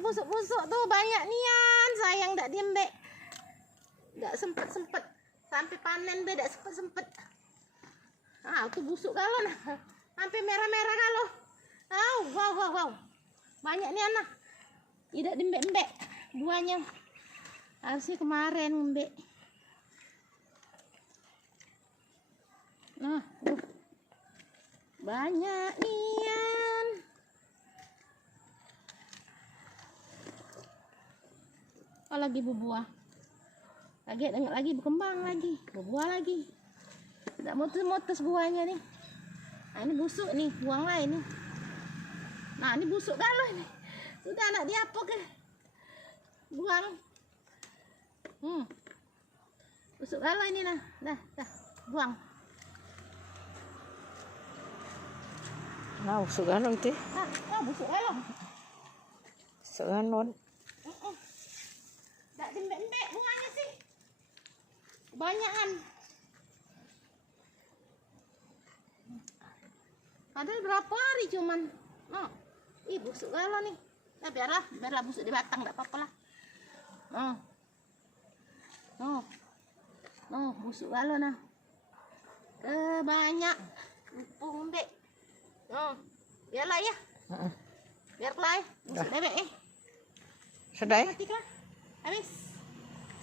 busuk-busuk tuh banyak nian. Sayang dak diem be. Dak sempet sampai panen be, dak sempet. Ah, tuh busuk galon. Sampai merah-merah kalau. Wow. Banyak nih anak. Tidak diembek-embek buahnya. Harusnya kemarin ngembek. Nah, banyak nian. Oh, lagi berbuah. Lagi berkembang lagi, berbuah lagi. Tidak mutus-mutus buahnya nih. Nah, ini busuk nih, buang lain nih. Nah, ini busuk galau nih. Sudah anak diapok ya. Buang. Busuk galau ini nah. Dah, buang. Nah, busuk galau itu. Busuk galau. Busuk galau. Tak dembek-dembek buahnya sih. Kebanyakan. Padahal berapa hari cuman. Busuk galau nih. Nah, biarlah busuk di batang, enggak apa-apa lah. Busuk galau nah. Banyak. Empung dek. Biarlah ya. Biarlah ya. Busuk debek Sudah ya? Habis.